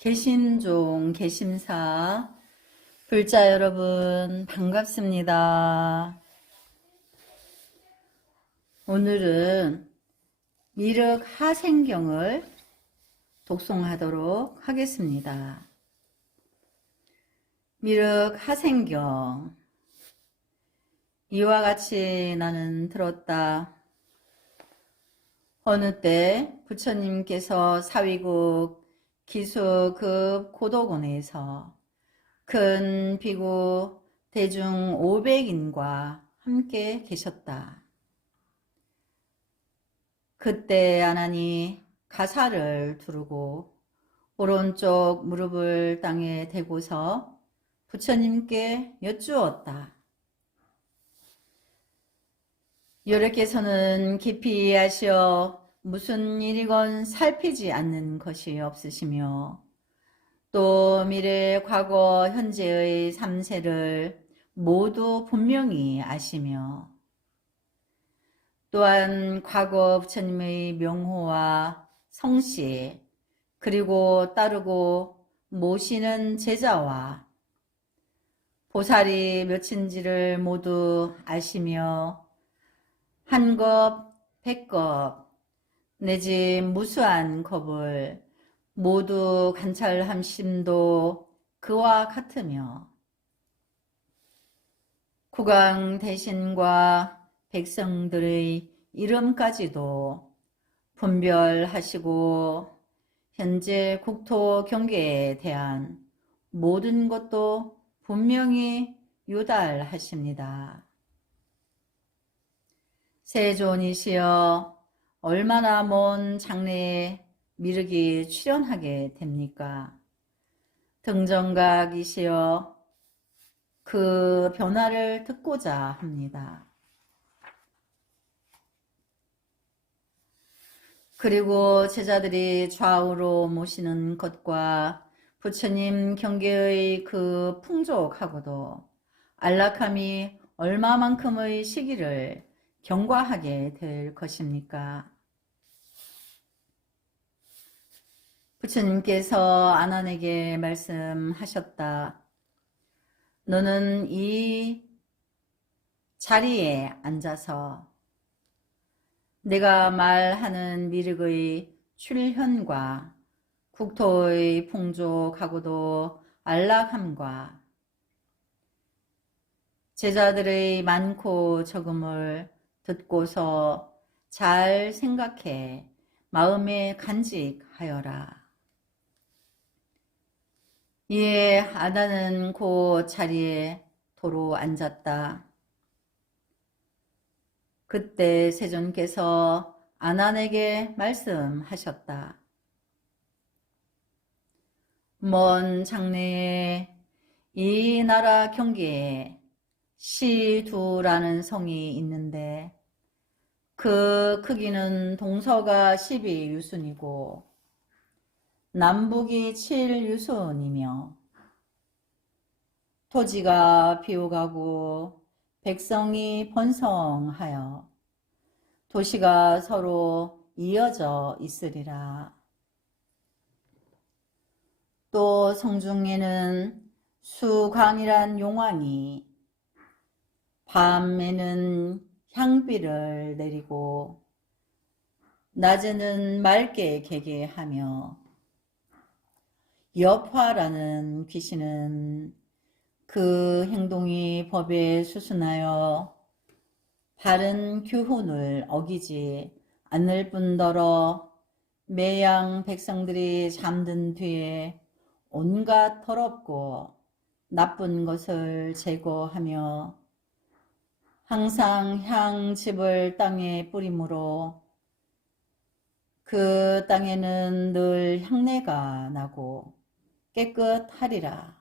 개심종, 개심사, 불자 여러분 반갑습니다. 오늘은 미륵 하생경을 독송하도록 하겠습니다. 미륵 하생경. 이와 같이 나는 들었다. 어느 때 부처님께서 사위국 기수급 고도곤에서 큰 비구 대중 500인과 함께 계셨다. 그때 아나니 가사를 두르고 오른쪽 무릎을 땅에 대고서 부처님께 여쭈었다. 여러께서는 깊이 이해하시어 무슨 일이건 살피지 않는 것이 없으시며 또 미래, 과거, 현재의 삼세를 모두 분명히 아시며 또한 과거 부처님의 명호와 성씨 그리고 따르고 모시는 제자와 보살이 몇인지를 모두 아시며 한겁, 백겁 내지 무수한 겁을 모두 관찰함심도 그와 같으며 국왕 대신과 백성들의 이름까지도 분별하시고 현재 국토 경계에 대한 모든 것도 분명히 유달하십니다. 세존이시여 얼마나 먼 장래에 미륵이 출현하게 됩니까? 등정각이시여 그 변화를 듣고자 합니다. 그리고 제자들이 좌우로 모시는 것과 부처님 경계의 그 풍족하고도 안락함이 얼마만큼의 시기를 경과하게 될 것입니까? 부처님께서 아난에게 말씀하셨다. 너는 이 자리에 앉아서 내가 말하는 미륵의 출현과 국토의 풍족하고도 안락함과 제자들의 많고 적음을 듣고서 잘 생각해 마음에 간직하여라. 이에 아나는 그 자리에 도로 앉았다. 그때 세존께서 아난에게 말씀하셨다. 먼 장래에 이 나라 경계에 시두라는 성이 있는데 그 크기는 동서가 12유순이고 남북이 7유순이며 토지가 비옥하고 백성이 번성하여 도시가 서로 이어져 있으리라. 또 성중에는 수광이란 용왕이 밤에는 향비를 내리고 낮에는 맑게 개개하며 여화라는 귀신은 그 행동이 법에 수순하여 바른 교훈을 어기지 않을 뿐더러 매양 백성들이 잠든 뒤에 온갖 더럽고 나쁜 것을 제거하며 항상 향즙을 땅에 뿌리므로 그 땅에는 늘 향내가 나고 깨끗하리라.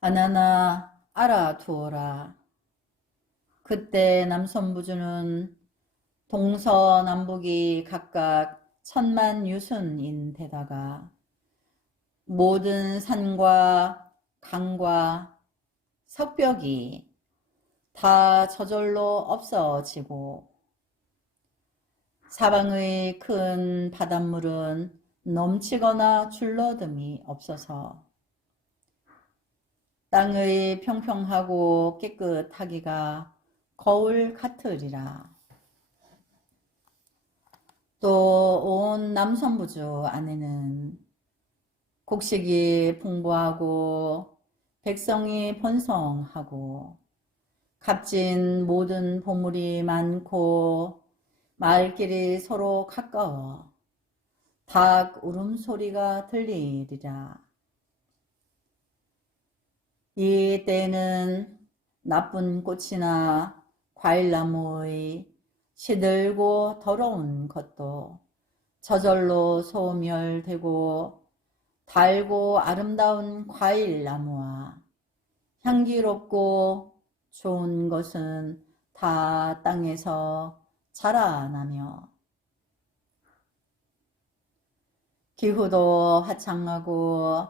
아나나 알아두어라. 그때 남선부주는 동서남북이 각각 10,000,000유순인 데다가 모든 산과 강과 석벽이 다 저절로 없어지고 사방의 큰 바닷물은 넘치거나 줄러듦이 없어서 땅의 평평하고 깨끗하기가 거울 같으리라. 또 온 남선부주 안에는 곡식이 풍부하고 백성이 번성하고 값진 모든 보물이 많고 마을길이 서로 가까워 닭 울음소리가 들리리라. 이 때에는 나쁜 꽃이나 과일나무의 시들고 더러운 것도 저절로 소멸되고 달고 아름다운 과일나무와 향기롭고 좋은 것은 다 땅에서 자라나며 기후도 화창하고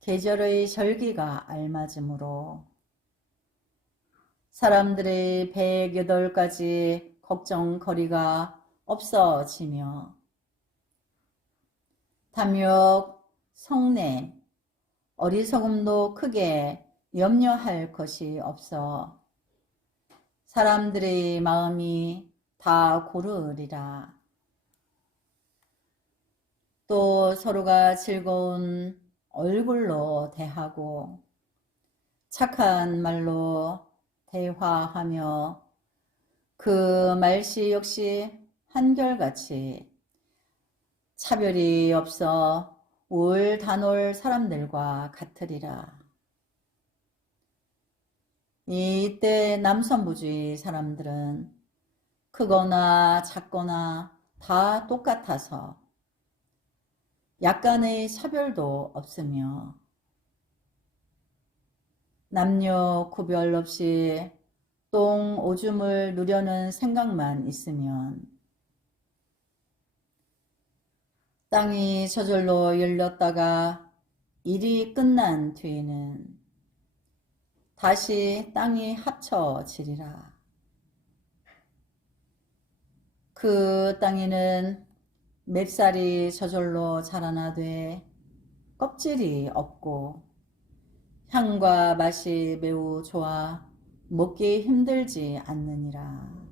계절의 절기가 알맞으므로 사람들의 108가지 걱정거리가 없어지며 탐욕, 성냄, 어리석음도 크게 염려할 것이 없어 사람들의 마음이 다 고르리라. 또 서로가 즐거운 얼굴로 대하고 착한 말로 대화하며 그 말씨 역시 한결같이 차별이 없어 올 단올 사람들과 같으리라. 이때 남선부주의 사람들은 크거나 작거나 다 똑같아서 약간의 차별도 없으며 남녀 구별 없이 똥 오줌을 누려는 생각만 있으면 땅이 저절로 열렸다가 일이 끝난 뒤에는 다시 땅이 합쳐지리라. 그 땅에는 맵쌀이 저절로 자라나되 껍질이 없고 향과 맛이 매우 좋아 먹기 힘들지 않느니라.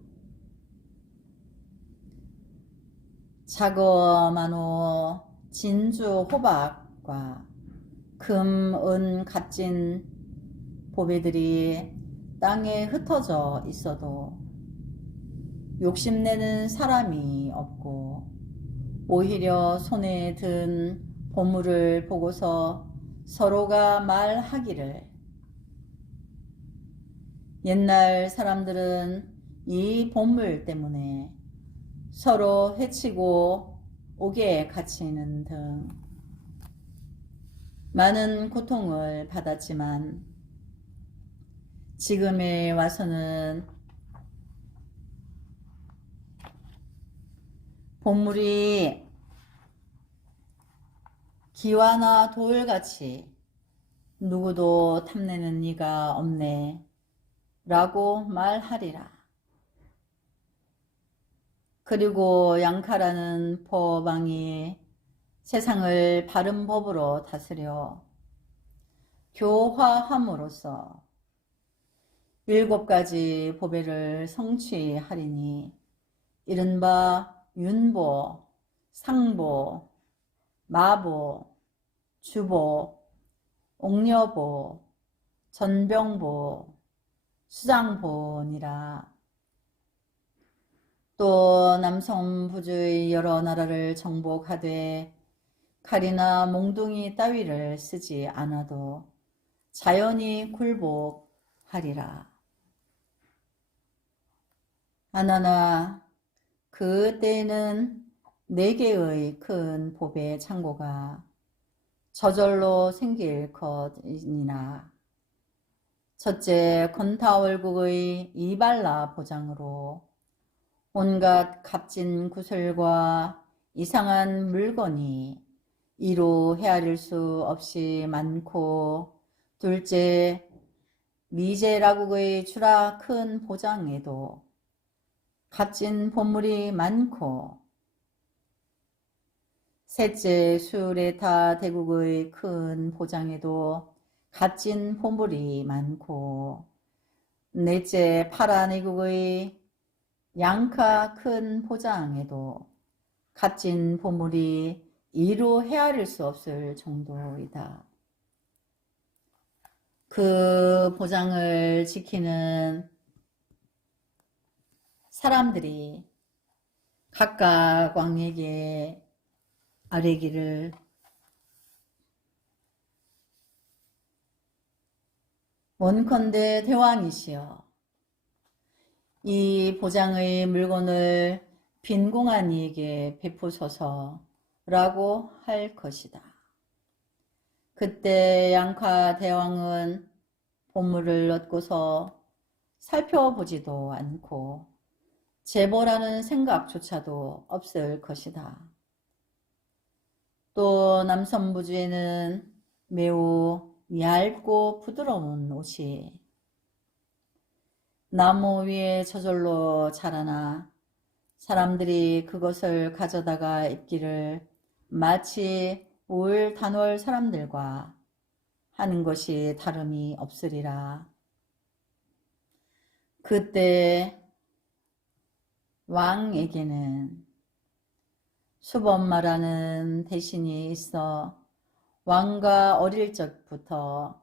자그마노 진주 호박과 금, 은, 값진 보배들이 땅에 흩어져 있어도 욕심내는 사람이 없고 오히려 손에 든 보물을 보고서 서로가 말하기를 옛날 사람들은 이 보물 때문에 서로 해치고 옥에 갇히는 등 많은 고통을 받았지만 지금에 와서는 보물이 기와나 돌같이 누구도 탐내는 이가 없네 라고 말하리라. 그리고 양카라는 법왕이 세상을 바른 법으로 다스려 교화함으로써 7가지 보배를 성취하리니 이른바 윤보, 상보, 마보, 주보, 옥녀보, 전병보, 수장보니라. 또 남성부주의 여러 나라를 정복하되 칼이나 몽둥이 따위를 쓰지 않아도 자연히 굴복하리라. 하나나 그때에는 4개의 큰 보배 창고가 저절로 생길 것이니라. 첫째, 건타월국의 이발라 보장으로 온갖 값진 구슬과 이상한 물건이 이루 헤아릴 수 없이 많고, 둘째, 미제라국의 주라 큰 보장에도 값진 보물이 많고, 셋째 수레타 대국의 큰 보장에도 값진 보물이 많고, 넷째 파라내국의 양카 큰 보장에도 값진 보물이 이루 헤아릴 수 없을 정도이다. 그 보장을 지키는 사람들이 각각 왕에게 아뢰기를, 원컨대 대왕이시여, 이 보장의 물건을 빈궁한 이에게 베푸소서라고 할 것이다. 그때 양카 대왕은 보물을 얻고서 살펴보지도 않고 제보라는 생각조차도 없을 것이다. 또 남선부주에는 매우 얇고 부드러운 옷이 나무 위에 저절로 자라나 사람들이 그것을 가져다가 입기를 마치 올 단월 사람들과 하는 것이 다름이 없으리라. 그때 왕에게는 수범마라는 대신이 있어 왕과 어릴 적부터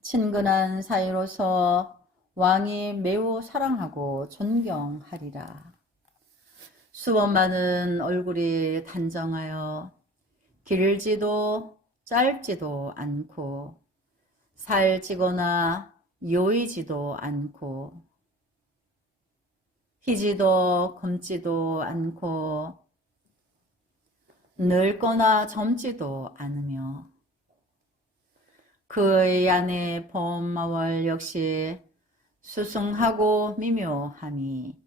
친근한 사이로서 왕이 매우 사랑하고 존경하리라. 수범마는 얼굴이 단정하여 길지도 짧지도 않고 살찌거나 요이지도 않고 희지도 검지도 않고 늙거나 젊지도 않으며 그의 아내 보엄마월 역시 수승하고 미묘함이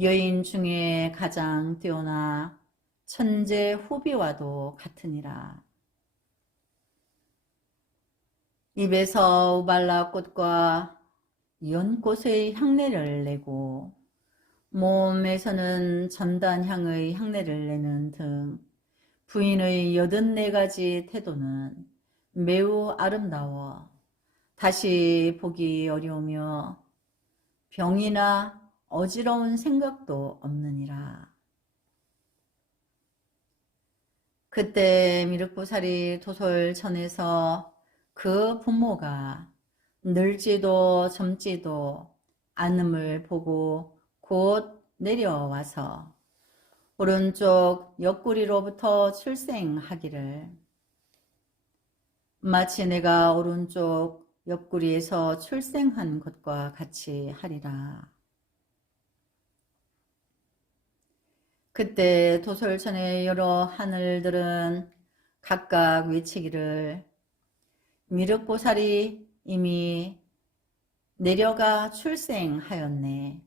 여인 중에 가장 뛰어나 천재 후비와도 같으니라. 입에서 우발라 꽃과 연꽃의 향내를 내고 몸에서는 전단향의 향내를 내는 등 부인의 84가지 태도는 매우 아름다워 다시 보기 어려우며 병이나 어지러운 생각도 없느니라. 그때 미륵보살이 도솔천에서 그 부모가 늙지도 젊지도 않음을 보고 곧 내려와서 오른쪽 옆구리로부터 출생하기를, 마치 내가 오른쪽 옆구리에서 출생한 것과 같이 하리라. 그때 도솔천의 여러 하늘들은 각각 외치기를 미륵보살이 이미 내려가 출생하였네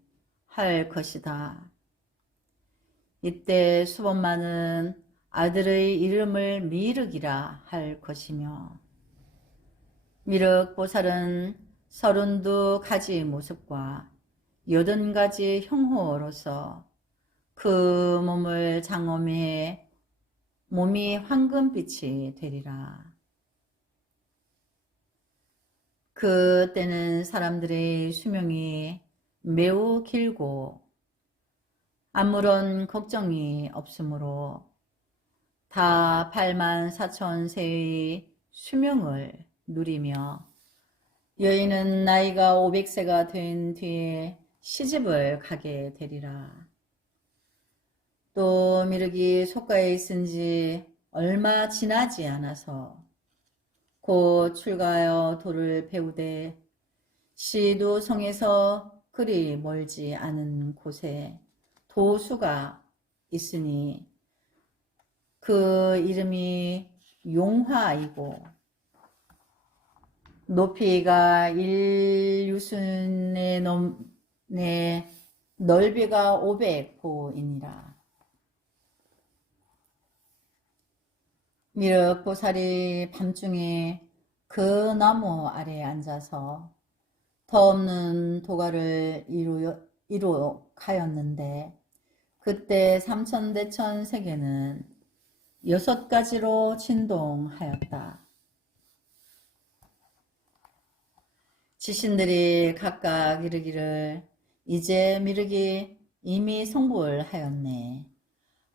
할 것이다. 이때 수범마는 아들의 이름을 미륵이라 할 것이며 미륵보살은 32가지 모습과 80가지 형호로서 그 몸을 장엄해 몸이 황금빛이 되리라. 그때는 사람들의 수명이 매우 길고 아무런 걱정이 없으므로 다 84,000세의 수명을 누리며 여인은 나이가 500세가 된 뒤에 시집을 가게 되리라. 또 미륵이 속가에 있은 지 얼마 지나지 않아서 곧 출가하여 도를 배우되 시두성에서 그리 멀지 않은 곳에 도수가 있으니 그 이름이 용화이고 높이가 1유순의 넓이가 500보이니라. 미륵보살이 밤중에 그 나무 아래에 앉아서 더없는 도가를 이루가였는데 그때 삼천대천 세계는 6가지로 진동하였다. 지신들이 각각 이르기를 이제 미륵이 이미 성불하였네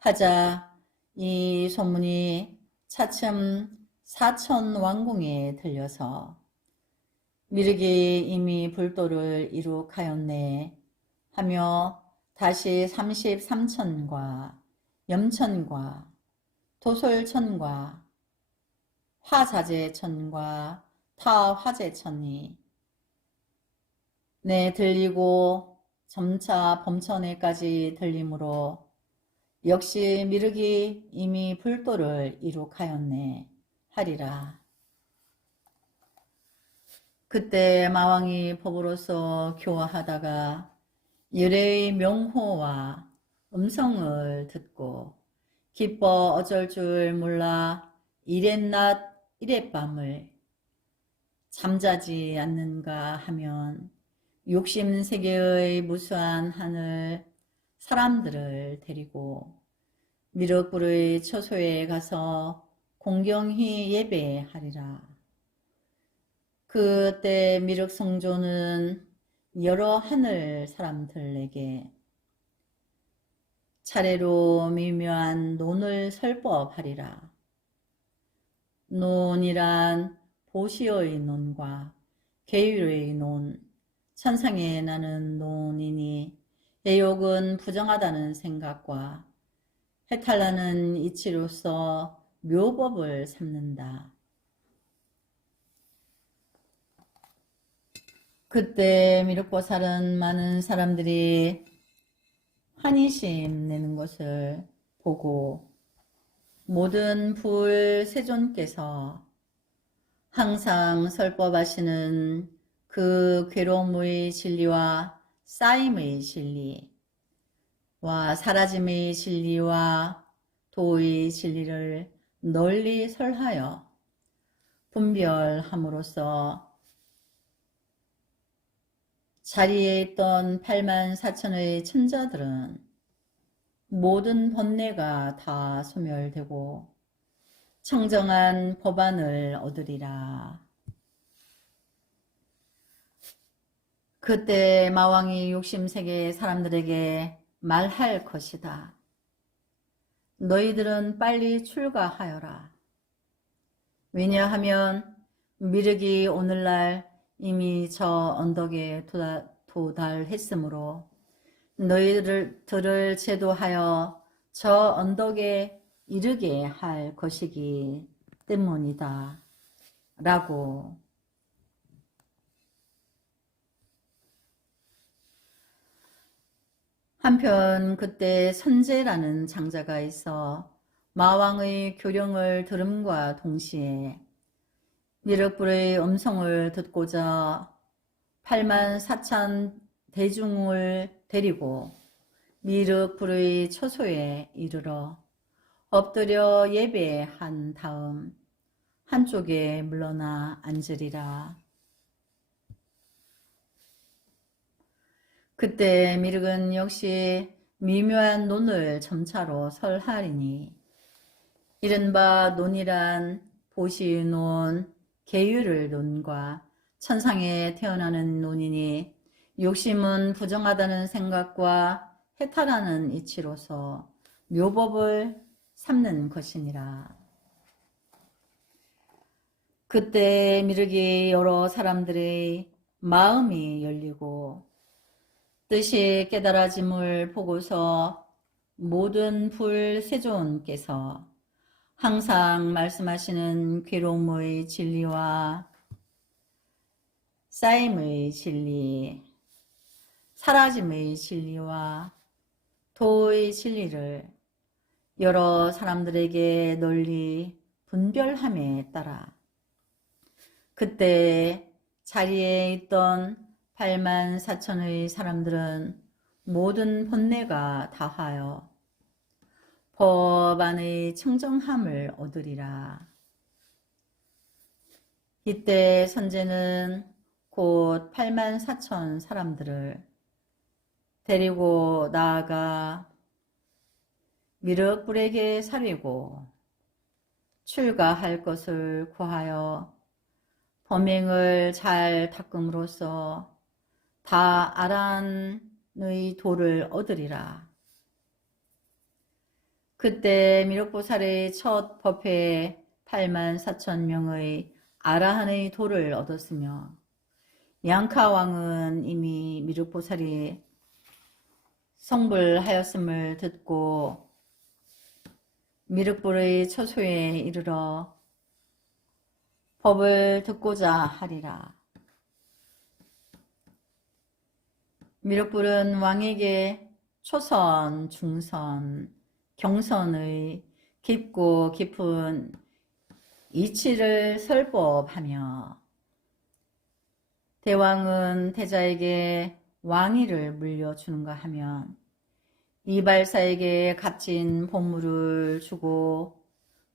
하자 이 소문이 차츰 사천 왕궁에 들려서 미륵이 이미 불도를 이룩하였네 하며 다시 33천과 염천과 도솔천과 화자재천과 타화재천이 내 들리고 점차 범천에까지 들리므로 역시 미륵이 이미 불도를 이룩하였네 하리라. 그때 마왕이 법으로서 교화하다가 유래의 명호와 음성을 듣고 기뻐 어쩔 줄 몰라 이랫낮 이랫밤을 잠자지 않는가 하면 육심세계의 무수한 하늘 사람들을 데리고 미륵불의 처소에 가서 공경히 예배하리라. 그때 미륵성조는 여러 하늘 사람들에게 차례로 미묘한 논을 설법하리라. 논이란 보시의 논과 계율의 논, 천상에 나는 논이니 애욕은 부정하다는 생각과 해탈하는 이치로서 묘법을 삼는다. 그때 미륵보살은 많은 사람들이 환희심 내는 것을 보고 모든 불세존께서 항상 설법하시는 그 괴로움의 진리와 쌓임의 진리와 사라짐의 진리와 도의 진리를 널리 설하여 분별함으로써 자리에 있던 84,000의 천자들은 모든 번뇌가 다 소멸되고 청정한 법안을 얻으리라. 그때 마왕이 육심세계 사람들에게 말할 것이다. 너희들은 빨리 출가하여라. 왜냐하면 미륵이 오늘날 이미 저 언덕에 도달했으므로 너희들을 제도하여 저 언덕에 이르게 할 것이기 때문이다. 라고 한편 그때 선제라는 장자가 있어 마왕의 교령을 들음과 동시에 미륵불의 음성을 듣고자 84,000 대중을 데리고 미륵불의 처소에 이르러 엎드려 예배한 다음 한쪽에 물러나 앉으리라. 그때 미륵은 역시 미묘한 논을 점차로 설하리니 이른바 논이란 보시의 논, 계율을 논과 천상에 태어나는 논이니 욕심은 부정하다는 생각과 해탈하는 이치로서 묘법을 삼는 것이니라. 그때 미륵이 여러 사람들의 마음이 열리고 뜻이 깨달아짐을 보고서 모든 불세존께서 항상 말씀하시는 괴로움의 진리와 쌓임의 진리, 사라짐의 진리와 도의 진리를 여러 사람들에게 널리 분별함에 따라 그때 자리에 있던 84,000의 사람들은 모든 번뇌가 다하여 법 안의 청정함을 얻으리라. 이때 선제는 곧 84,000 사람들을 데리고 나아가 미륵불에게 사리고 출가할 것을 구하여 범행을 잘 닦음으로써 다 아란의 도를 얻으리라. 그때 미륵보살의 첫 법회에 84,000명의 아라한의 도를 얻었으며 양카왕은 이미 미륵보살이 성불하였음을 듣고 미륵불의 처소에 이르러 법을 듣고자 하리라. 미륵불은 왕에게 초선, 중선, 경선의 깊고 깊은 이치를 설법하며 대왕은 대자에게 왕위를 물려주는가 하면 이발사에게 값진 보물을 주고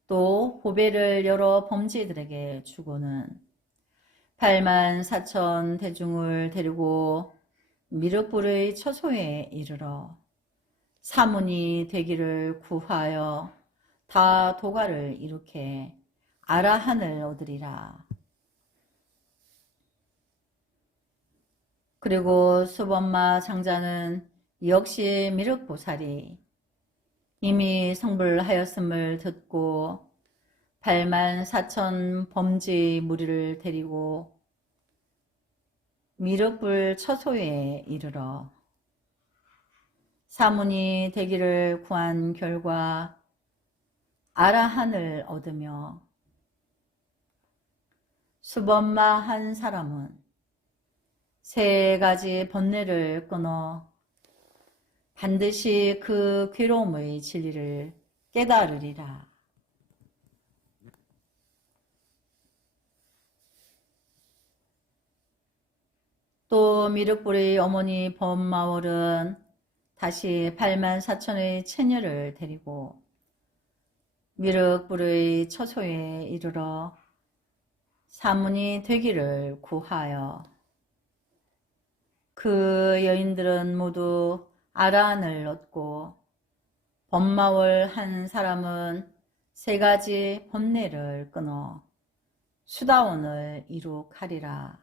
또 보배를 여러 범죄들에게 주고는 84,000 대중을 데리고 미륵불의 처소에 이르러 사문이 되기를 구하여 다 도가를 이룩해 아라한을 얻으리라. 그리고 수범마 장자는 역시 미륵보살이 이미 성불하였음을 듣고 84,000 범죄 무리를 데리고 미륵불 처소에 이르러 사문이 되기를 구한 결과 아라한을 얻으며 수범마 한 사람은 3가지 번뇌를 끊어 반드시 그 괴로움의 진리를 깨달으리라. 또 미륵불의 어머니 범마월은 다시 84,000의 처녀를 데리고 미륵불의 처소에 이르러 사문이 되기를 구하여 그 여인들은 모두 아라한을 얻고 범마월 한 사람은 3가지 번뇌를 끊어 수다원을 이룩하리라.